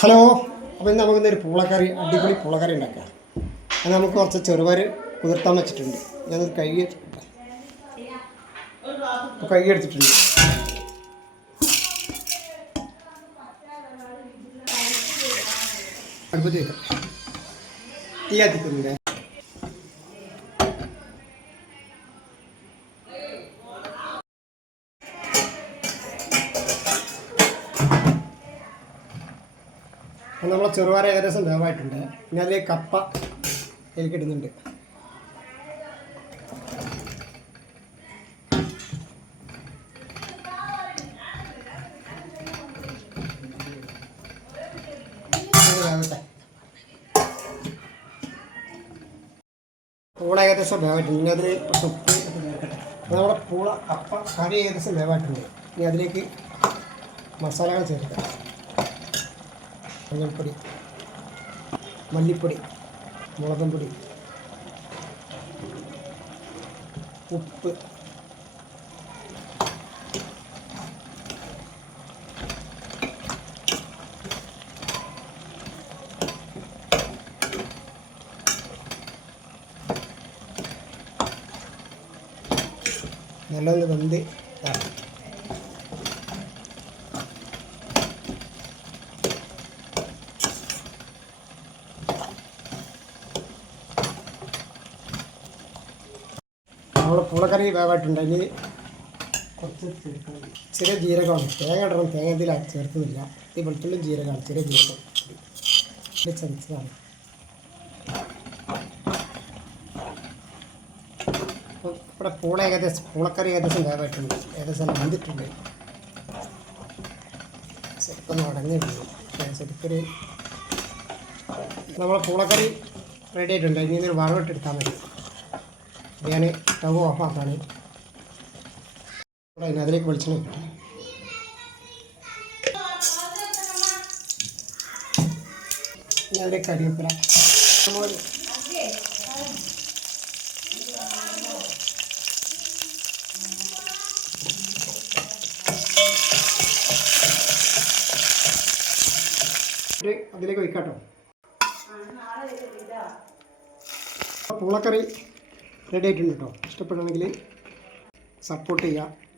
Hello അപ്പം ഇന്ന് നമുക്കിന്നൊരു പൂളക്കറി അടിപൊളി പൂളക്കറി ഉണ്ടാക്കാം. അത് നമുക്ക് കുറച്ച് ചെറുപയർ കുതിർത്താൻ വെച്ചിട്ടുണ്ട്. ഞാനത് കൈ എടുത്തിട്ടുണ്ട് കൈ എടുത്തിട്ടുണ്ട്. അടുപ്പത്ത് തീ കത്തിക്കുന്നുണ്ട്. അപ്പോൾ നമ്മളെ ചെറുപയർ ഏകദേശം വേവായിട്ടുണ്ട്. പിന്നെ അതിലേക്ക് കപ്പ അതിലേക്ക് ഇടുന്നുണ്ട്. പൂള ഏകദേശം വേവായിട്ടുണ്ട്. ഇനി അതിൽ അപ്പോൾ നമ്മുടെ പൂള കപ്പ കറി ഏകദേശം വേവായിട്ടുണ്ട്. ഇനി അതിലേക്ക് മസാലകൾ ചേർക്കാം. മഞ്ഞൾപ്പൊടി മല്ലിപ്പൊടി മുളകും പൊടി ഉപ്പ് നല്ലൊന്ന് വെന്ത് ഇതാക്കണം. നമ്മൾ പുളക്കറി വേവായിട്ടുണ്ട്. ഇനി കുറച്ച്. ചെറിയ ജീരകമാണ്. തേങ്ങ ഇടണം. തേങ്ങ ഇതിൽ ചേർക്കുന്നില്ല. ഈ വെളുത്തുള്ളി ജീരകമാണ്. ചെറിയ ജീരകം. ചതച്ചതാണ്. ഇവിടെ പൂള ഏകദേശം പൂളക്കറി ഏകദേശം വേവായിട്ടുണ്ട്. ഏകദേശം വന്നിട്ടുണ്ട് ശരിക്കൊന്ന് അടങ്ങിയിട്ടുണ്ട് ശരിക്കൊരു നമ്മളെ പൂളക്കറി റെഡി ആയിട്ടുണ്ട്. ഇനി ഇതൊരു വറവിട്ടെടുത്താൽ മതി. ഞാൻ സ്റ്റവ് ഓഫാക്കാണ് അതിലേക്ക് വെളിച്ചെണ്ണ കിട്ടി അതിലേക്ക് വയ്ക്കാട്ടോ നമ്മൾ അതിലേക്ക് ഒഴിക്കാട്ടോ. പൂളക്കറി റെഡി ആയിട്ടുണ്ട് കേട്ടോ. ഇഷ്ടപ്പെടുകയാണെങ്കിൽ സപ്പോർട്ട് ചെയ്യുക.